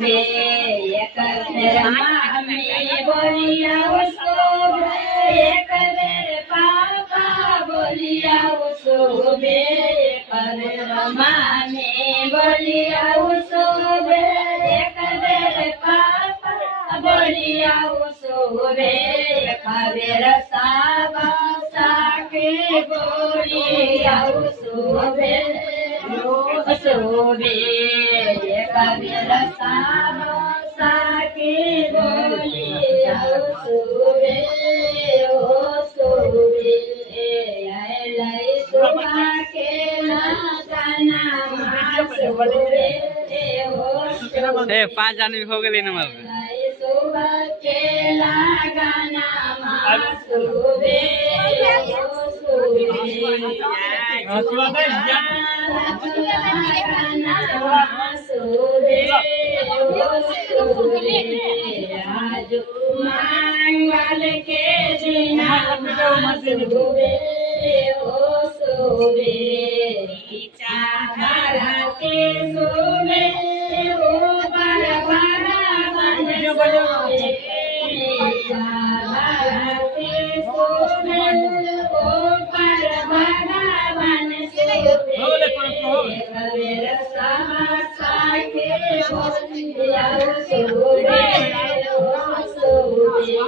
બે એક રમામી બોલી આવશો એક બેર પાપા બોલી આવશો બે એક રમામી બોલી આવશો બે એક બેર પાપા બોલી આવશો બે એક બેર સાબા સાકે બોલી આવશો બે સોબે કબીર સાબા સાકે બોલી આવશોબે ઓ સોબે લઈ સુબા કે ના ગાના માસોબે ઓ ए 5 आदमी हो गए नंबर લઈ સુબા કે ના ગાના માસોબે ઓ સોબે मंगल के दिना मसुबे ओ सोबे चाहरा के सोबे ओ बरबरा बन सोबे चाहरा के सोबे ओ बरबरा बन सोबे कबीर सामा साके बोलिया सोबे ओ सोबे